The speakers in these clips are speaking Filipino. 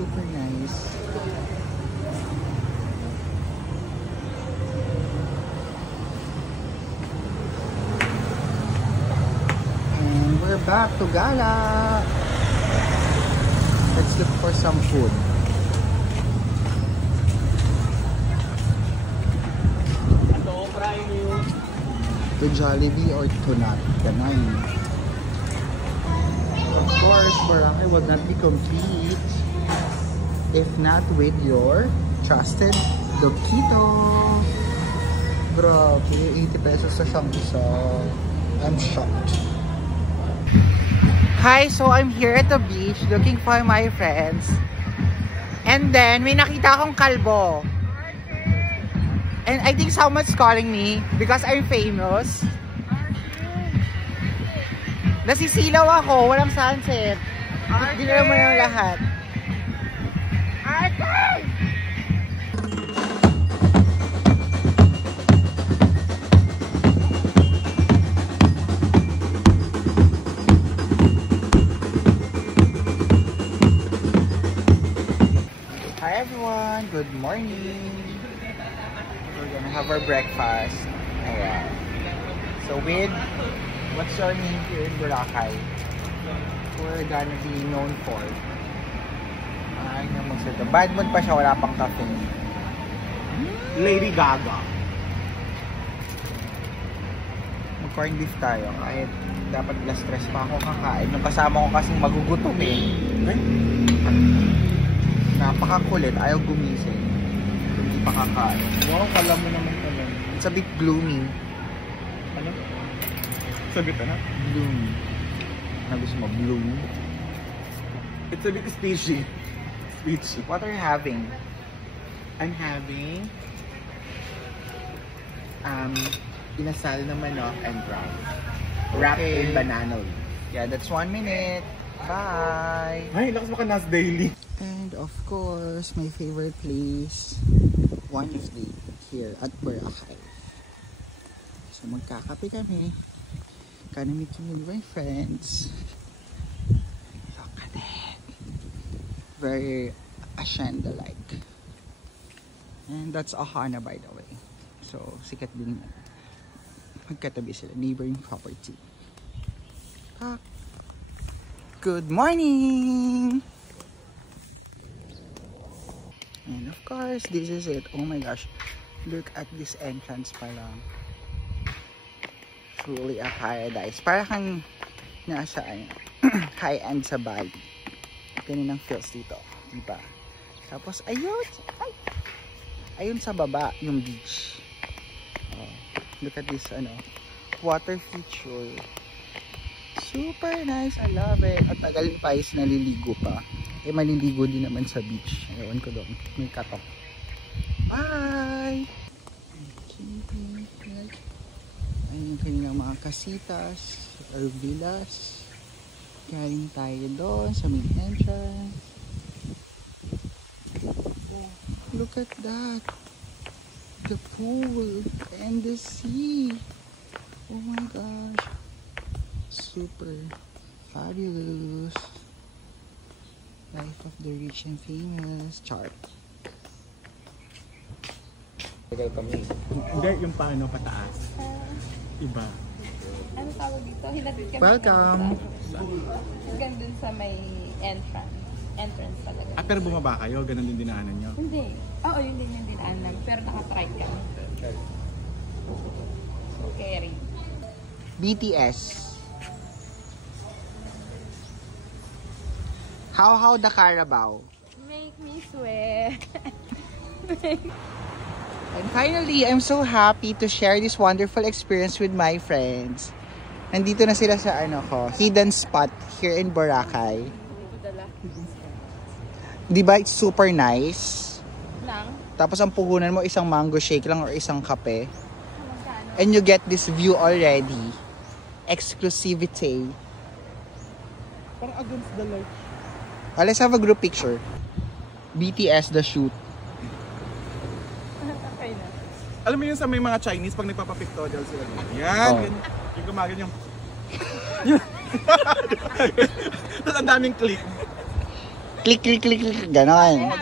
Super nice. And we're back to Gala. Let's look for some food. To Jollibee or to not? Ganun. Of course, Boracay would not be complete if not with your trusted Dokito. Grabe, 80 pesos sa isang isa. I'm shocked. Hi, so I'm here at the beach looking for my friends. And then, may nakita akong kalbo. And I think someone's calling me because I'm famous. Nasisilaw ako, walang sunset. Hindi na naman yung lahat. Hi everyone, good morning. We're gonna have our breakfast. Ayan. So with, what's your name here in Boracay? We're gonna be known for. Ay, naman sa ito. Bad mood pa siya, wala pang cafe. Lady Gaga. Mag-corn beef tayo. Kahit dapat stress pa ako kakain. Yung kasama ko kasing magugutom eh. Napakakulit, ayaw gumising. Hindi pa kakain. Wow, kala mo naman pala. It's a bit gloomy. Ano? Sagot na? Gloomy. Ano gusto mo? Gloomy? It's a bit speechy. What are you having? I'm having inasal na manok and brown. Wrapped in banana leaf. Yeah, that's 1 minute. Bye! Ay, lakas mo ka Nas Daily. And of course, my favorite place, one of the here at Boracay. So magkakape kami. Gonna meet with my friends. Look at it. Very Hacienda-like. And that's Ohana, by the way. So sikat din yan. Magkatabi sila. Neighboring property. Good morning! And of course, this is it. Oh my gosh. Look at this entrance pa lang. Truly a paradise. Para kang nasa high-end sa Bali. Ganun ang feels dito. Diba? Tapos, ayun! Ay! Ayun sa baba, yung beach. Oh, look at this, water feature. Super nice. I love it. At tagal pa is naliligo pa. Eh, maliligo din naman sa beach. Ewan ko doon. May katok. Bye! Ayun yung kanilang mga kasitas or villas. Galing tayo doon sa main entrance. Oh, look at that. The pool and the sea. Oh my gosh. Super fabulous. Life of the rich and famous. Chart. Hindi, yung paano pataas. Iba. Ano tawag dito? Hinatid kami. Welcome! Hanggang dun sa may entrance. Entrance talaga. Ah, pero bumaba kayo? Ganon din dinaanan nyo? Hindi. Oo, yun din yung dinaanan. Pero nakatrike kami. So, carry. BTS. How the Carabao? Make me sweat. And finally, I'm so happy to share this wonderful experience with my friends. Nandito na sila sa hidden spot here in Boracay. Di ba it's super nice? Lang? Tapos ang puhunan mo isang mango shake lang or isang kape. And you get this view already. Exclusivity. Parang against the light. Oh, let's have a group picture. BTS the shoot. Okay na. Alam mo yun sa may mga Chinese pag nagpapapictorial sila. Yan. Oh. Yung gumagan yung... Tapos ang daming click. Click, click, click, click. Ganon.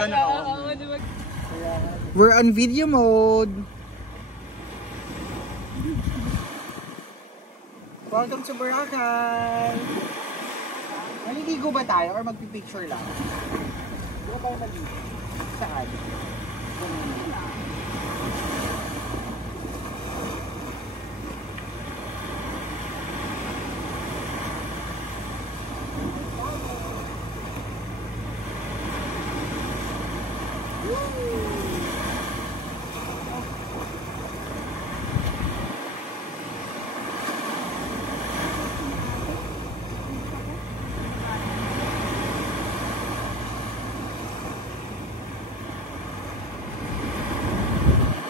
We're on video mode. Welcome to Boracay. Maliligo ba tayo or magpipicture lang? Hindi ba tayo maligo? Saan?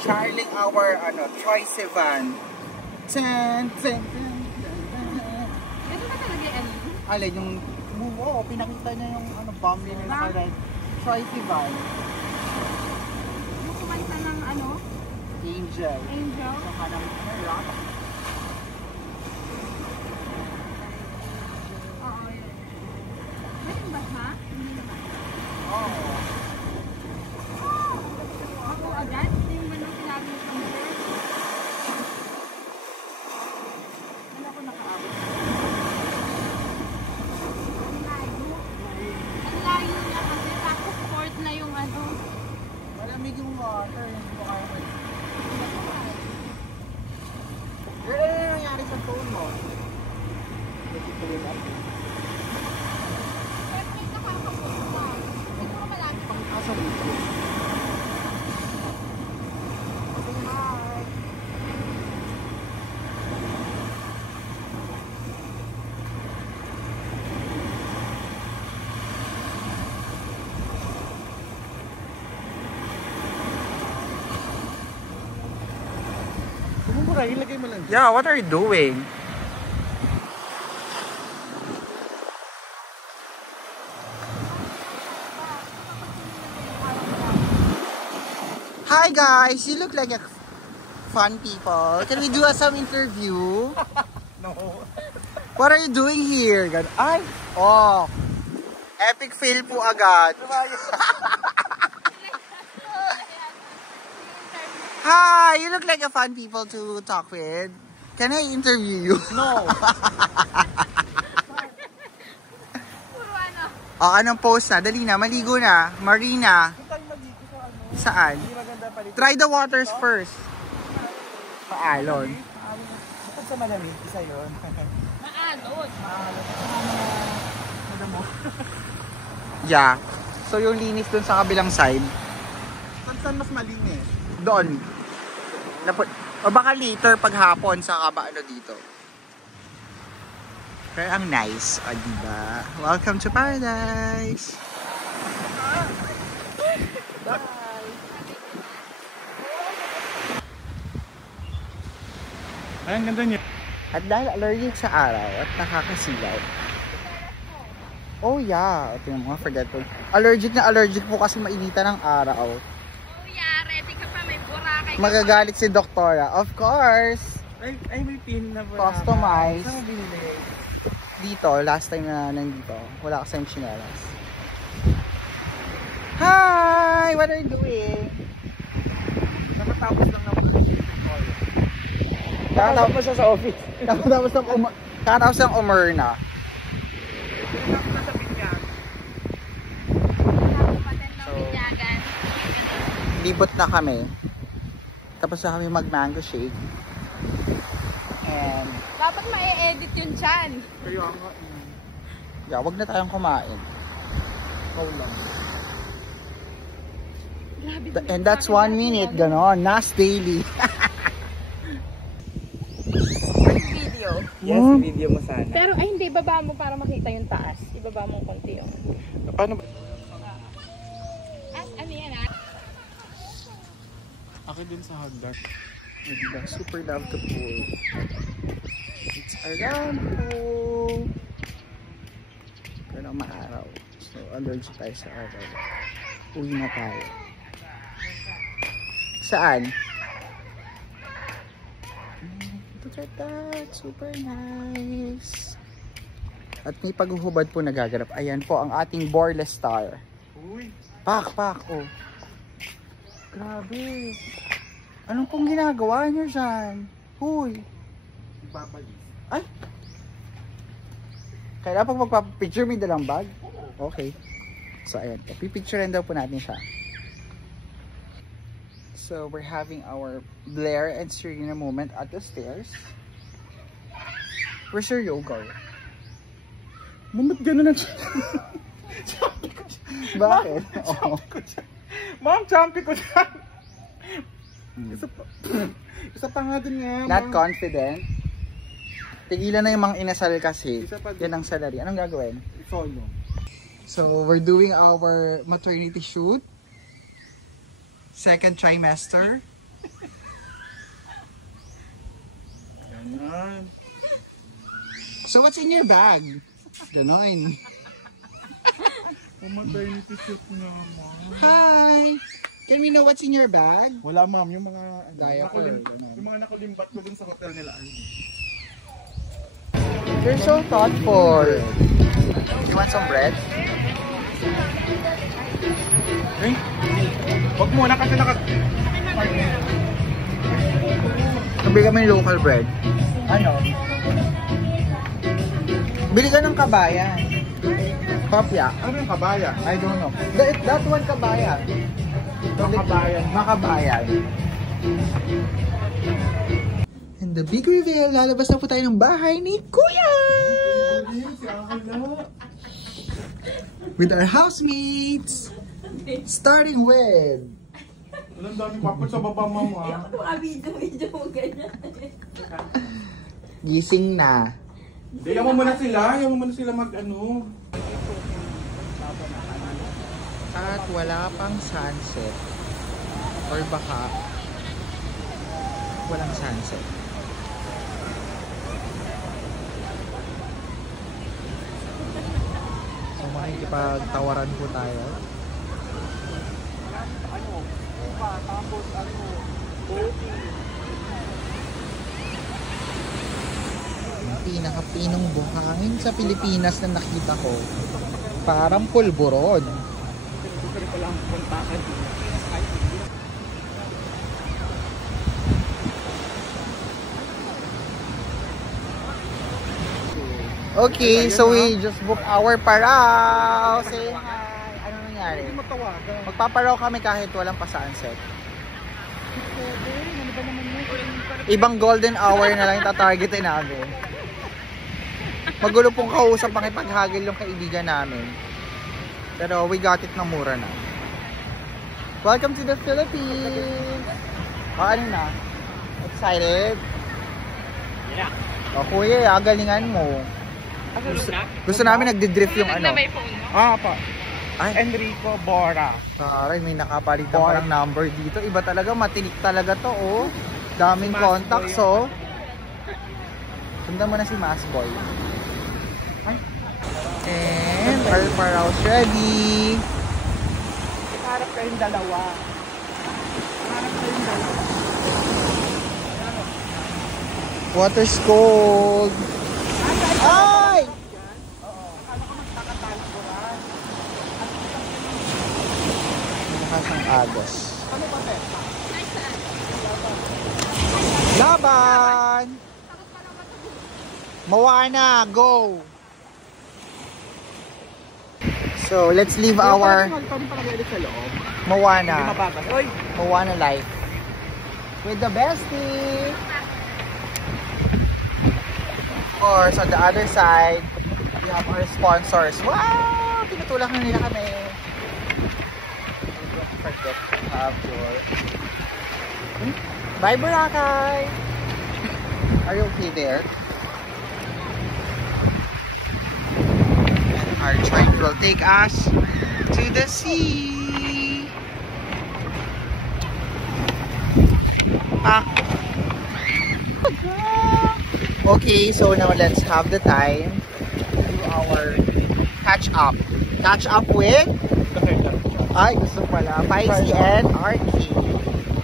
Charling our Troy Sivan. Ito ba talaga yan? Alay, yung pinakita niya yung bomb nila naka-red. Troy Sivan. Yung kumanta ng Angel. Angel? So, parang rock. Oo, yun. Ganun ba ha? Hindi naman. Oo. Ako agad? Yung manong sinabi mo sa mga. Ano ako nakaabot? Ang layo. Ang layo niya kasi tapos port na yung Malamig yung water. Hindi mo kaya girl, ano nangyari sa phone mo? Pero may nakakapunta. Hindi ko malapit. Asa dito? Okay, hi! Ilagay mo lang. Yeah, what are you doing? Hi guys, you look like a fun people. Can we do some interview? No. What are you doing here? Ay! Oh! Epic fail po agad. Hi! You look like a fun people to talk with. Can I interview you? No. Puro Oh, anong post na? Dali na, maligo na. Marina. Saan? Try the waters first. Paalon. Bukod sa malamig, isa yun. Maalon. Yeah. So yung linis dun sa kabilang side. Saan mas malinis? Doon. O baka later paghapon sa dito. Pero ang nice, o diba? Welcome to paradise! Bye! Ay, ang ganda niya. At dahil allergic sa araw at nakakasilaw. Oh yeah, ito yung mga forgetful. Allergic po kasi mainitan ng araw. Oh yeah, ready ka pa, may Boracay ka Magagalit si Doktora. Of course! Ay, may pin na ba? Customize. Saan mo binili? Dito, last time na nandito. Wala kasing chinelas. Hi! What are you doing? Nakatapos lang naman. Kakatapos siya sa office. Kakatapos ng Umerna. Nasa Binyan. patent ng Binyagan. Libot na kami. Tapos na kami mag-mango shake. And Dapat ma-edit yun dyan. Kaya nga. yeah, wag na tayong kumain. Ikaw lang. Grabe. And that's 1 minute, ganon. Nas daily. Video. Yes, video mo sana. Pero ay hindi, baba mo para makita yung taas. Ibaba mo konti yung. Paano ba? Ano yan Akin din sa hotdog. Super love the pool. It's around pool. Pero maaraw. So allergic tayo sa araw. Uwi na tayo. Saan? Look at that. Super nice. At may paghuhubad po nagaganap. Ayan po ang ating Borla Star. Uy. Pak, oh. Grabe. Anong pong ginagawa niyo dyan? Huy. Ipapalis. Ay! Kaya pag magpapicture, may dalang bag? Okay. So, ayan. Pipicturean daw po natin siya. So, we're having our Blair and Serena moment at the stairs. Where's your yoga? Ba't gano'n na siya? Bakit? Oo. Ma'am, champi ko dyan. Isa pa nga din nga. Not confident. Tigilan na yung mga inasal kasi. Isa pa Yan din. ang salary. Anong gagawin? Solo. So, we're doing our maternity shoot. Second trimester. Ganon. So, what's in your bag? Ganon. Maternity shoot nga, ma'am. Hi! Can we know what's in your bag? Wala, ma'am. Yung mga Diaper, ganun. yung mga nakulimbat ko dun sa hotel nila. You're so thoughtful. You want some bread? Eh? Huwag muna kasi Bili kami ng local bread. Ano? Bili ka ng kabayan. Papya. Ano yung kabaya? I don't know. That one kabayan. Makabayan. Makabayan. And the big reveal, lalabas na po tayo ng bahay ni Kuya! With our housemates! Starting with... Walang daming papot sa baba, ma'am, ha? Video mo ganyan. Gising na. Ayaw mo muna sila mag-ano. At wala pang sunset. Or baka walang sunset. So makikipagtawaran po tayo. Ang pinakapinong buhangin sa Pilipinas na nakita ko, parang pulburon. Okay, so we just booked our paraw. Say hi. Ano nangyari? Hindi matawagan. Magpaparaw kami kahit walang pa-sunset. Ibang golden hour na lang yung tatargetin namin. Magulo pong kausap ang ipaghagil yung kaibigan namin. Pero we got it ng mura na. Welcome to the Philippines! O ano na? Excited? Yeah. O kuya, galingan mo. Gusto namin nagdi-drift yung ano. Pa. Ay, Enrico Bora. Aray, may nakapalitan parang number dito. Iba talaga, matinik talaga to, oh. Daming contacts, oh. Sundan mo na si Masboy. And our paraus ready. Harap kayong dalawa. Water's cold. Ay! Lakas ng agos. Laban! Moana, go! So, let's leave our Moana. Moana life. With the bestie! Of course, on the other side, we have our sponsors. Wow! Tinutulak na nila kami. Don't forget to have your... Bye, Boracay! Are you okay there? And our train will take us to the sea. Okay, so now let's have the time to do our catch up. Catch up with? Ay, gusto pala. Paisy and Arky.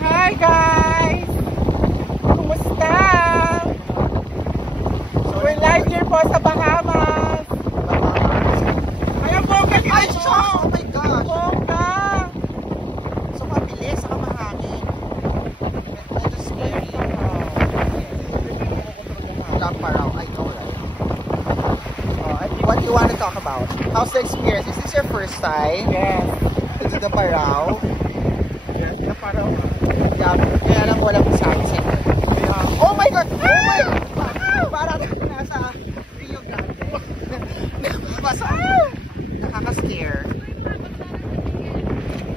Hi guys! Kumusta? We're live here po sa Bahamas. Ganda pa raw. Yes, na para Kaya lang walang sunset. Oh my God! Oh my God! Parang nasa Rio Grande. Basta, nakaka-scare.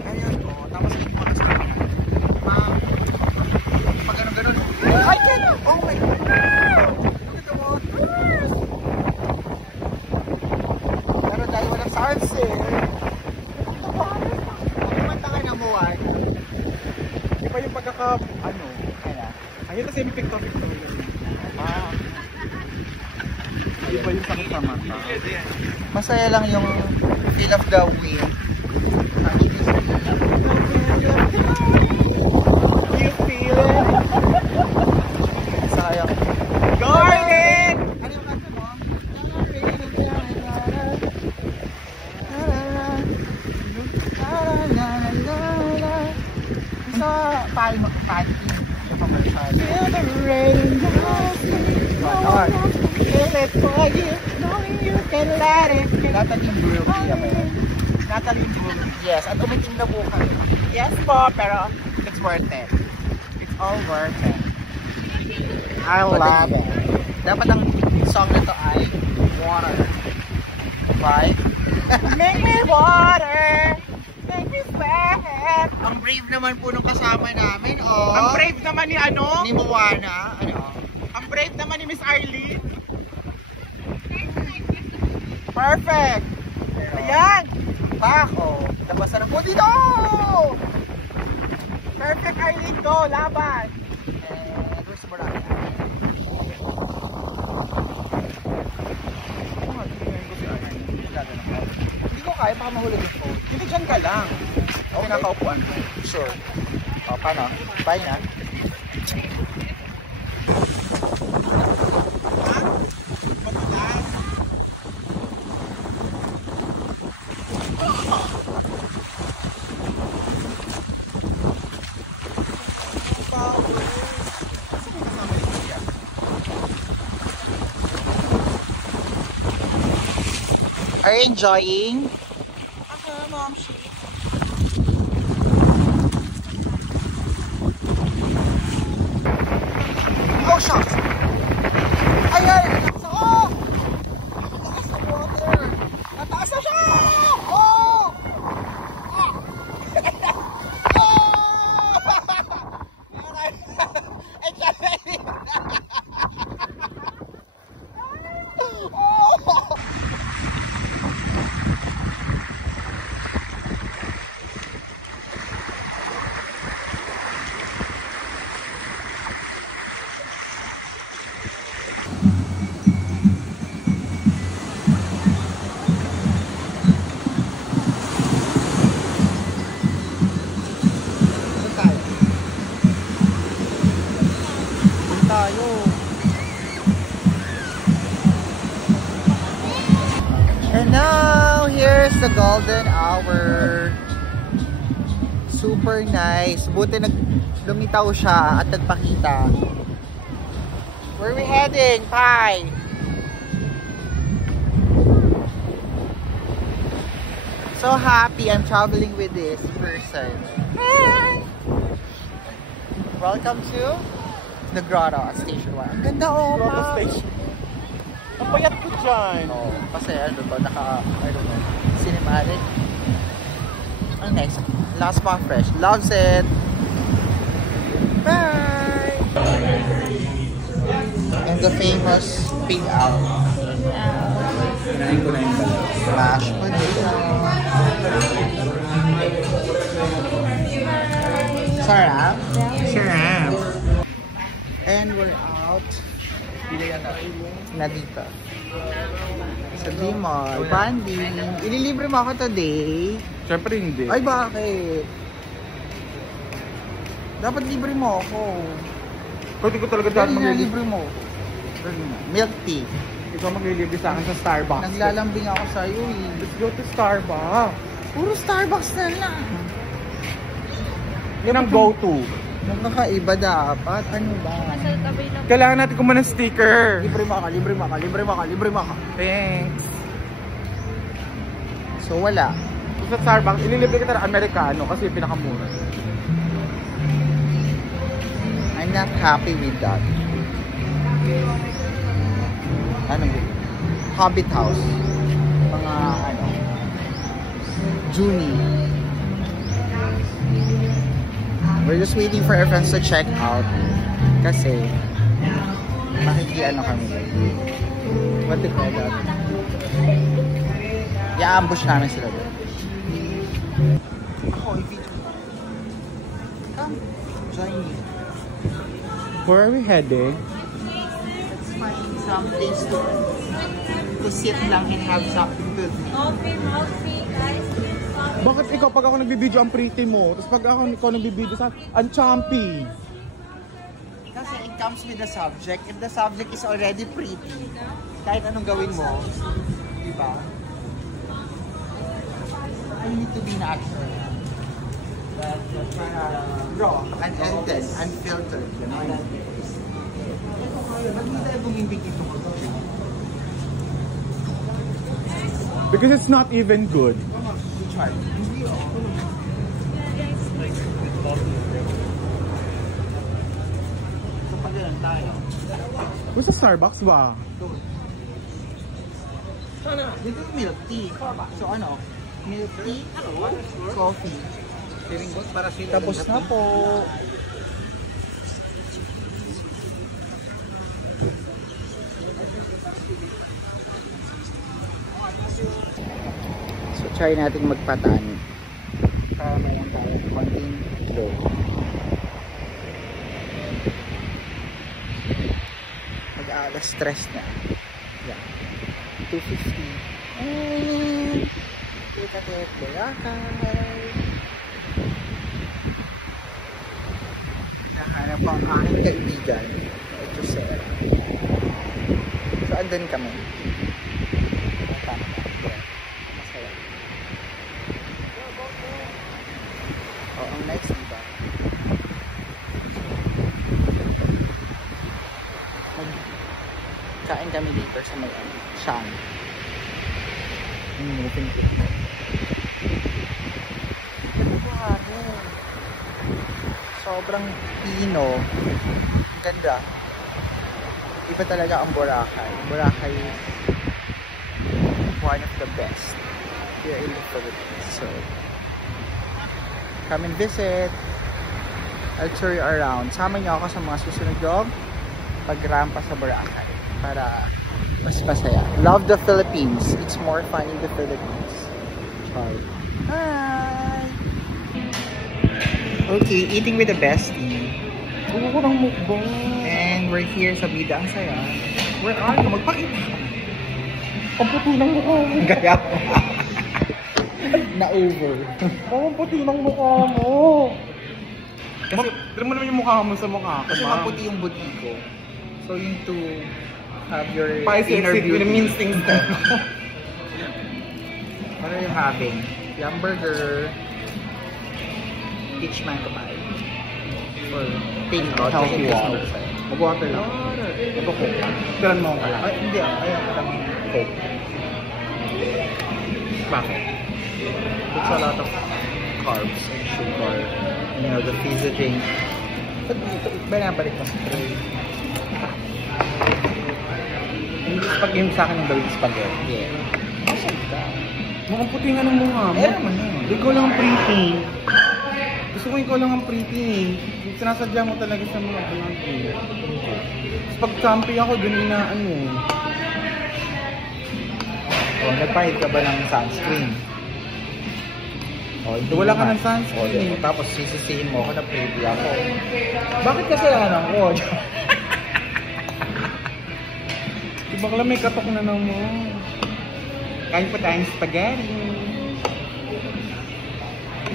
Ayun po. Tapos may mga kasama. Pag ganun-ganun. Ay! Oh my God! Look at the water! Pero dahil walang sunset, kumanta ka na mo, Di ba yung ayun kasi may picture yun. Di ba yung sakit sa mata? masaya lang yung feel of the wind. Do you feel it? Sayang. Garden! Ano yung kanta mo? Sa paano magpapanty sa pamasahe. Feel the rain down. Feel it for you, knowing you can let it. Natalie Brugge ba yun? Natalie Brugge. Yes, at umitim na po kami. Yes po, pero it's worth it. It's all worth it. I love it. Dapat ang song nito ay Water. By Make me water. Make me sweat. Ang brave naman po nung kasama namin, oh. Ang brave naman ni Ni Moana, ano? Ang brave naman ni Miss Arlene. Perfect! Ayan! Tako! Labasan na po dito! Perfect Arlene, go! Laban! And where's the marami? Hindi ko kaya, baka mahulog yung phone. Hindi dyan ka lang. Okay, nakaupuan ko. Sure. O, paano? Bye na. Are you enjoying? Mom, Oh, shucks! Ayan! Oh! Nataas na water! Nataas na siya! Oh! And now, here's the golden hour. Super nice. Buti lumitaw siya at nagpakita. Where are we heading, Pai? So happy I'm traveling with this person. Hi! Welcome to the Grotto at Station 1. Ang ganda, oh! Grotto Station. Ang payat ko dyan. Oh, kasi ano to, I don't know, cinematic. Ang next, Last Pa Fresh. Loves it! Bye! And the famous Pig Out. Kinain ko na yung Mashed potato. Sarap? Sarap. And we're out. Na dito. Sa D-Mall. Banding. Ililibre mo ako today. Siyempre hindi. Ay, bakit? Dapat libre mo ako. Pwede ko talaga dyan Dali na, maglilibre. libre mo. Milk tea. Ikaw maglilibre sa akin sa Starbucks. Naglalambing ako sa'yo eh. Let's go to Starbucks. Puro Starbucks na lang. Yan ang go-to. Yung kakaiba dapat. Ano ba? Kailangan natin kumuha ng sticker. Libre mo ka, libre mo ka, libre mo ka, libre mo ka. Thanks. So wala. sa Starbucks, ililibre kita ng Americano kasi pinakamura. I'm not happy with that. Anong Hobbit House. Mga ano, Junie. We're just waiting for our friends to check out. Kasi, ano kami. What do you call that? I-ambush namin sila doon. Ako, i-video. Come, join me. Where are we heading? Let's find some place to sit lang and have something to do. Bakit ikaw pag ako nagbibideo ang pretty mo? Tapos pag ikaw nagbibideo sa ang chumpy? Kasi it comes with the subject. If the subject is already pretty, kahit anong gawin mo, diba? I need to be natural. Raw, unedited, unfiltered. Ba't hindi tayo bumimbig dito? Because it's not even good. Try. So pag ganun tayo. Gusto sa Starbucks ba? Doon. Dito yung milk tea. So ano? Milk tea, coffee. Tapos na po. So try natin magpatani. Para mayroon tayo konting flow. Mag-aalas stress na. Yeah. 250. And look at it, Boracay. Nahanap ang aking kaibigan. Ito sa so andun kami. Masaya. Oh, ang nice diba? Kain kami dito sa may Shang. Moving picture. Sobrang pino. Ang ganda. Iba talaga ang Boracay. Boracay is one of the best here in the Philippines. So, come and visit. I'll show you around. Sama niyo ako sa mga susunod yung pagrampa sa Boracay para mas masaya. Love the Philippines. It's more fun in the Philippines. Sorry. Hi! Okay, eating with the bestie. Gusto ko ng mukbang. And we're here sa Bida ang Saya. Where are you? Magpakita ka. Ang puti ng mukha mo. Kaya na-over. Ang puti ng mukha mo. Kasi, tira mo naman yung mukha mo sa mukha. Kasi maputi yung buti ko. So you need to have your Pa-sexy, inner beauty. it means things that. What are you having? Yum burger. Peach mango pie. Or take out. Healthy wow. Mag-water lang. Ito ko. Tiran mo ka lang. Ay, hindi. Ayaw ko lang. Coke. Bakit? It's a lot of carbs and sugar. You know, the fizzy drink. Ba't dito? Binabalik mo sa tray? Hindi spaghetti sa akin gawin spaghetti. Yeah. Awesome ka. Mukhang puti nga ng mukha mo. Eh, naman yun. Ikaw lang ang pretty. Gusto ko ikaw lang ang pretty. Sinasadya mo talaga sa mga vlog eh. Pag champi ako, dun na ano. Oh, nagpahid ka ba ng sunscreen? Oh, hindi Wala ka naman. ng sunscreen. Oh, tapos sisisihin mo ako na pretty ako. Bakit kasalanan ko? Bakla may katok na mo. Kain pa tayong spaghetti.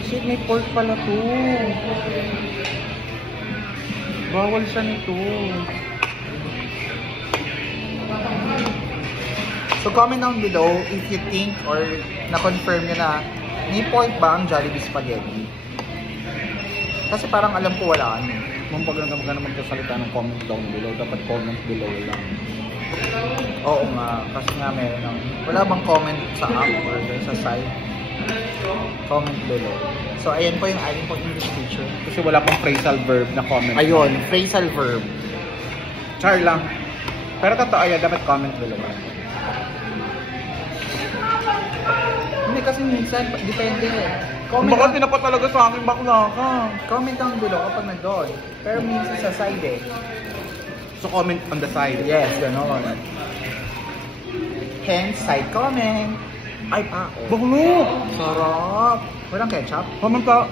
Shit, may pork pala to. Bawal siya nito. So comment down below if you think or na-confirm nyo na may pork ba ang Jollibee Spaghetti? Kasi parang alam ko wala ano. Kung pag naman magkasalita ng comment down below, dapat comment below lang. Oo nga, kasi nga meron ng wala bang comment sa app or sa site Comment below. So, ayan po yung ating po English teacher. Kasi wala pang phrasal verb na comment. Ayun, phrasal verb. Char lang. Pero totoo yan, dapat comment below. Hindi kasi minsan, depende. Comment Bakit tinapa talaga sa akin, bakla ka? comment down below kapag nandun. Pero minsan sa side eh. So comment on the side. Yes, gano'n. Hence, side comment. Ay, Baklo! sarap. Walang ketchup? Comment ka.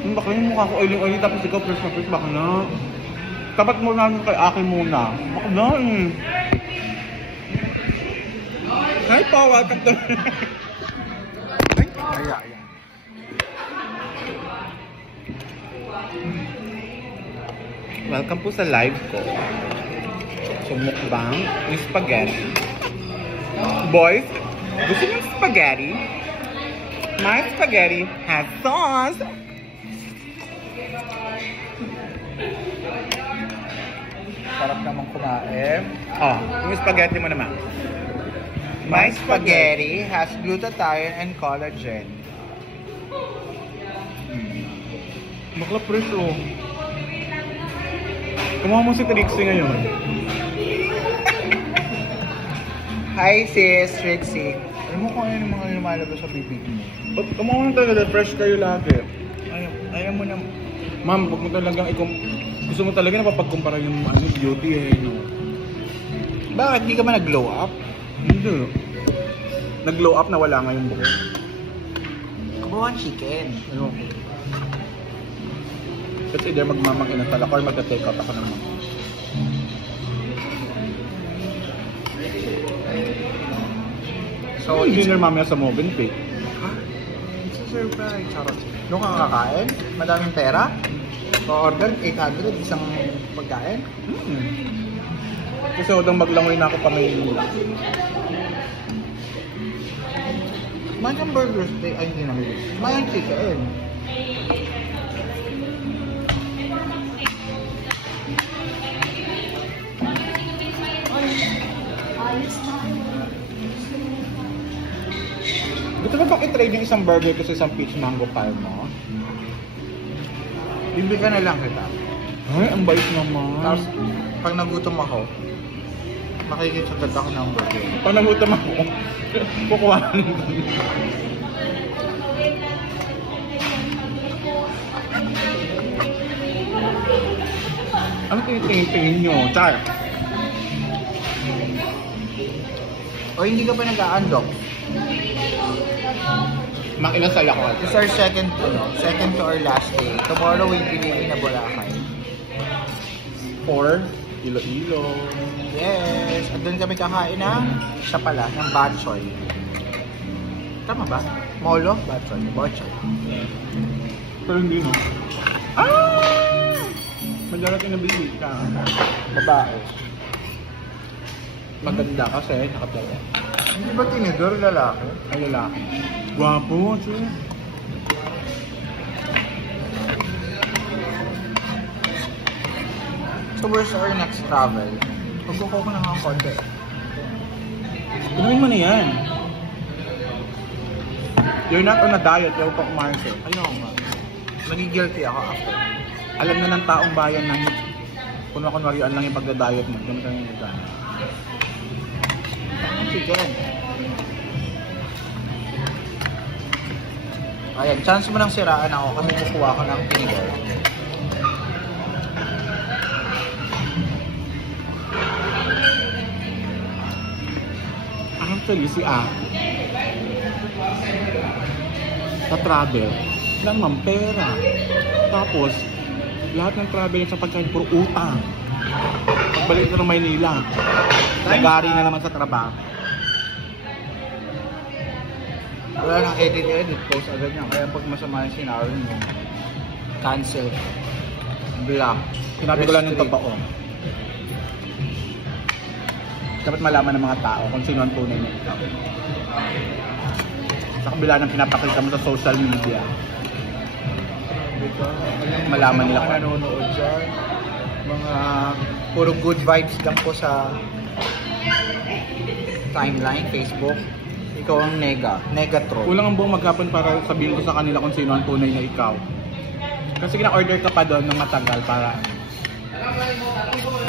Yung bakla yung mukha ko oiling-oiling tapos ikaw first na first, bakla. Dapat mo namin kay akin muna. Bakla eh. Hi po, welcome to... Ay, ayan. Welcome po sa live ko. So, mukbang yung spaghetti. Boys, gusto niyo yung spaghetti? My spaghetti has sauce. Sarap naman kumain. Oh, yung spaghetti mo naman. My spaghetti has glutathione and collagen. Bakla fresh oh. Kumuha mo si Trixie ngayon. Hi sis, Trixie. Alam mo kung ano yung mga lumalabas sa bibig mo? Kumuha mo talaga, fresh kayo lagi. Ayaw mo na. Ma'am, huwag mo talagang gusto mo talaga napapagkumpara yung beauty eh. No? Bakit? Di ka ba nag-glow up? Hindi. Nag-glow up na wala nga yung buhok. Kumuha ang chicken. Ayoko. Kasi either magmamang-ina talaga or magta-take out ako naman. So, Dinner mamaya sa Movenpick. It's a surprise. Charot. Doon ka kakain? Madaming pera? O-order 800 isang pagkain? Kasi odang maglangoy na ako pa Maynila. Mayang burgers, ay hindi na. Mayang chicken. Gusto mo ba i-trade yung isang burger ko sa isang peach mango pie mo? Bibigyan na lang kita. Ay, ang bait naman. Tapos, pag nagutom ako, makikitsagat ako ng burger. Pag nagutom ako, kukuha na. Ano tinitingin nyo? Char! O hindi ka pa nag-a-unlock? Makinasaya ko. This is our second to our last day. Tomorrow we'll be leaving na Boracay. Or Iloilo. Yes! At doon kami kakain ng siya pala, ng batchoy. Tama ba? Molo? Batchoy. Batchoy. Pero hindi no. Ah! Madarating na bisita. Babae. Maganda kasi, nakapala. Hindi ba tinidor lalaki? Ay, lalaki. Gwapo, siya. So where's our next travel? Magkukuha ko na nga ang konti. Inumin mo na yan. You're not on a diet, you're pa kumain ko. Ayun nga. Nagigilty ako after. Alam na ng taong bayan na kung kunwarian lang yung pagda-diet mo. Ganun ka yung gana. Chicken. Ayan, chance mo nang siraan ako kasi kukuha ko ng finger. Actually, si A. Sa-travel. Lang mang pera. Tapos, lahat ng travel sa pagkain, puro utang. Pagbalik na ng Maynila. Nagari na naman sa trabaho. Wala nang edit, post agad niya. Kaya pag masama yung sinabi mo, cancel. Block. Sinabi ko lang yung Restrict. totoo. Dapat malaman ng mga tao kung sino ang tunay na ikaw. Sa kabila ng pinapakita mo sa social media. Malaman nila mga kung nanonood dyan. Mga puro good vibes lang po sa timeline, Facebook. ikaw ang Negatron. Kulang ang buong maghapon para sabihin ko sa kanila kung sino ang tunay na ikaw. Kasi kina-order ka pa doon ng matagal para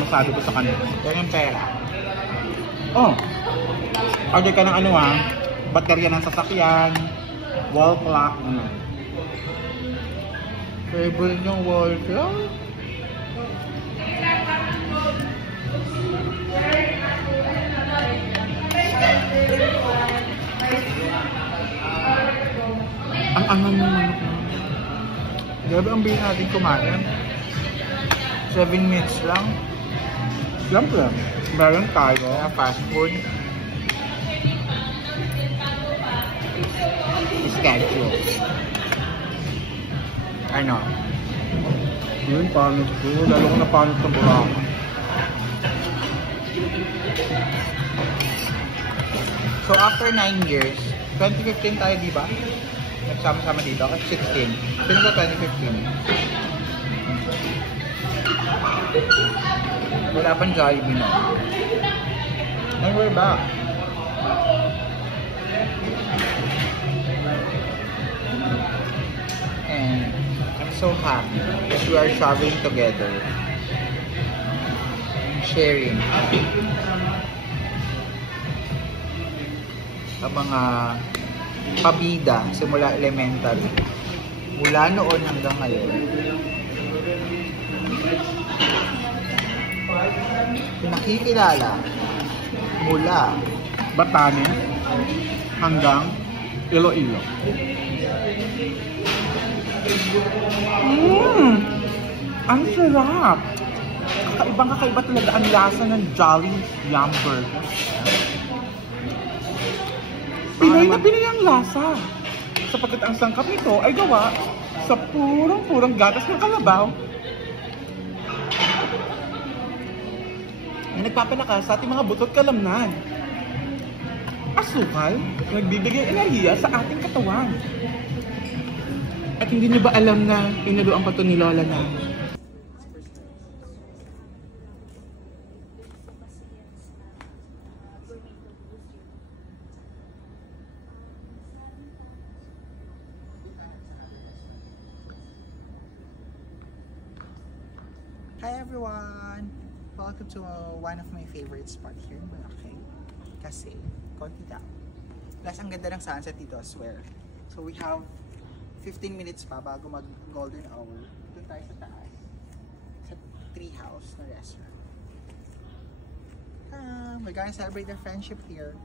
masabi ko sa kanila. Yan yung pera. Oh, order ka ng ano baterya ng sasakyan, wall clock, ano. Favorite yung wall clock? Ang angang ng manok na. Grabe ang bilhin natin kumain. 7 minutes lang. Siyempre, meron tayo. Kaya fast food. Schedule. Ano? Yun, panot ko. Lalo ko na panot sa Boracay. So after 9 years, 2015 tayo, di ba? Nagsama-sama dito. At 16. Sino ba 2015? Wala pang Jollibee na. And we're back. And I'm so happy because we are traveling together. Sharing. Ang mga pabida simula elementary. Mula noon hanggang ngayon. Pinakikilala mula Batanes hanggang Iloilo. Ang sarap! Kakaiba talaga ang lasa ng Jolly Yumper. Pinay na pinay ang lasa. Sapagkat ang sangkap nito ay gawa sa purong gatas ng kalabaw. Na nagpapalakas sa ating mga butot kalamnan. Asukal, nagbibigay enerhiya sa ating katawan. At hindi niyo ba alam na inaluan pa ito ni Lola na Hi everyone! Welcome to one of my favorite spots here in Boracay. Kasi, konti daw. Plus, ang ganda ng sunset dito, I swear. So we have 15 minutes pa bago mag golden hour. Doon tayo sa taas. Sa tree house na restaurant. We're gonna celebrate our friendship here.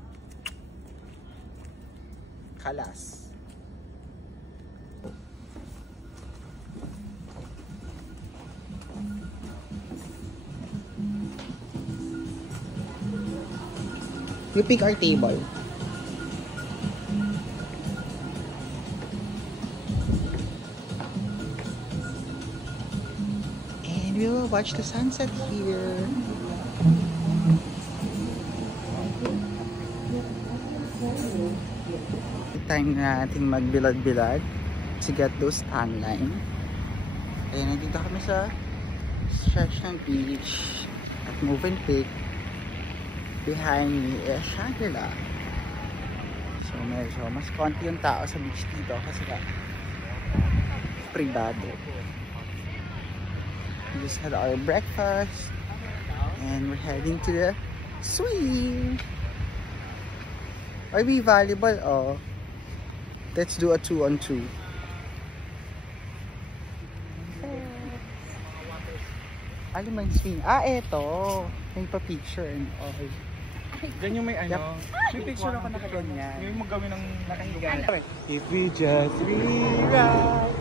Kalas. You pick our table. And we will watch the sunset here. Time na natin magbilad-bilad to get those tan line. Ayan, nandito kami sa Shashan Beach at Move and Pick. Behind me is Shangri-La. So medyo mas konti yung tao sa beach dito kasi privado. We just had our breakfast and we're heading to the swing. Are we volleyball? Oh, let's do a 2-on-2. Alin man swing? Eto. May pa-picture and all. Yan yung may ano. May picture ako nakaganyan. Yung mag-gawin ng Nakahiga. If we just realize.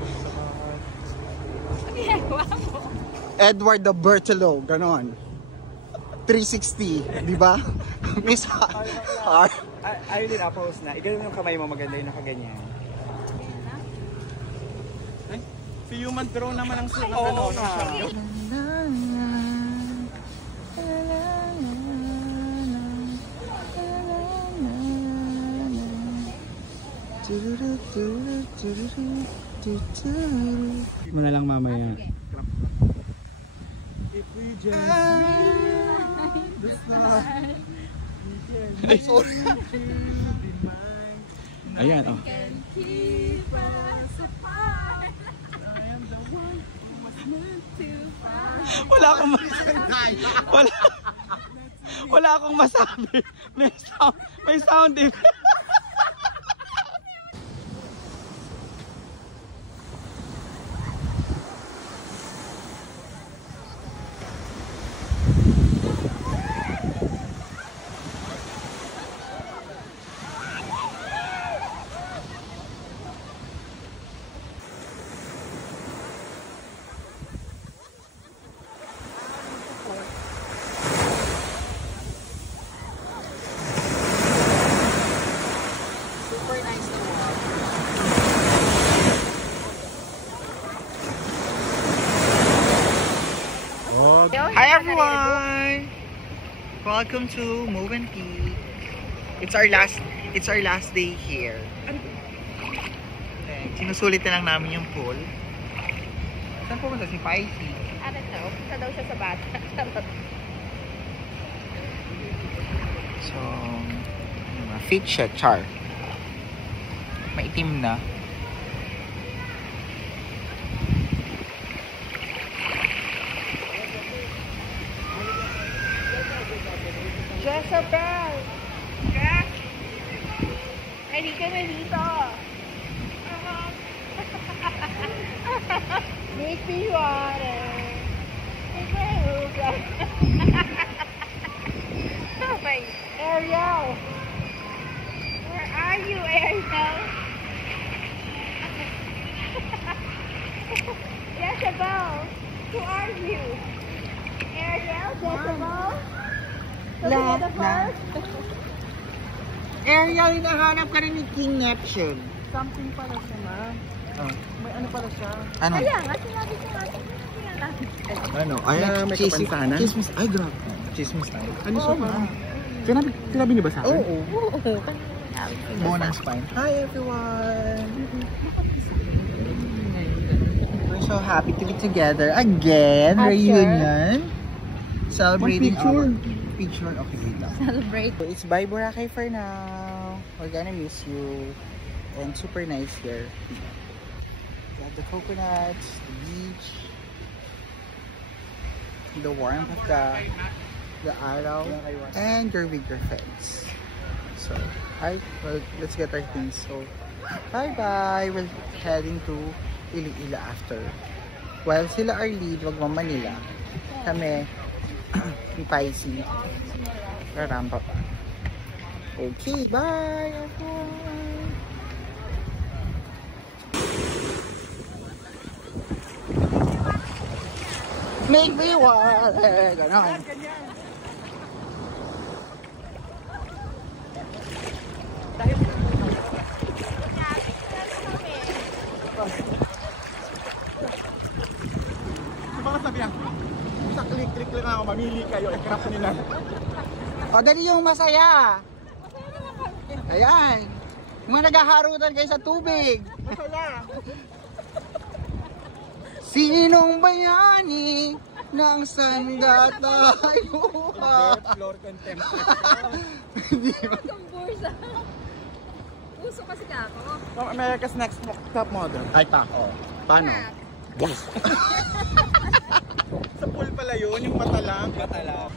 Edward the Bertolo, ganon. 360, di ba? Miss R. Ayun din, pose na. Igano'n yung kamay mo, maganda yung nakaganyan. si Human Drone naman ang sulat. Oo nga. Mo na lang mamaya. If we just the sun, Sorry. Ayan, oh. Can keep us apart. I am the one who was meant to find. Wala akong wala akong masabi. May sound eh. Hi everyone! Welcome to Movenpick. It's our last day here. Okay, sinusulit na lang namin yung pool. Saan pumunta si Paisy? I don't know. Isa daw siya sa bata. So, fit siya, char. Maitim na. Jezebel! Jack! Ready ka na dito! Make me water! Make me water! Oh my... Ariel! Where are you, Ariel? Jezebel! Who are you? Ariel? Jezebel? Ariel, hinahanap ka rin ni King Neptune. Something pala siya, ma. May ano pala siya? Ano? Kaya nga, sinabi ko nga. Tingnan natin. Ano? Na may kapansanan? Chismis. Ay, grabe. Chismis tayo. Ano siya pa? Sinabi niyo ba sa akin? Oo. Bonus spine. Hi everyone! We're so happy to be together again. After? Reunion. Celebrating picture. Picture. Okay, wait lang. Celebrate. So it's bye Boracay for now. We're gonna miss you. And super nice here. We have the coconuts, the beach, the warmth of the araw, and you're with your friends. So, well, let's get our things. So, bye-bye. We're heading to Iloilo after. While sila are lead, wag Manila. Kami, ni Paisy, rarampa pa. Okay, bye everyone! Make me water! Ganon. Baka sabihan, sa click-click lang ako, mamili kayo, i-craft nila. O, dali yung masaya! Ayan! Yung mga naghaharutan kayo sa tubig! Masaya! Sinong bayani ng sandata luha? Floor contempt. Ang bursa. Puso kasi ka ako. From America's Next Top Model. Ay, tako. Paano? Sa pool pala yun, yung mata lang. Mata lang.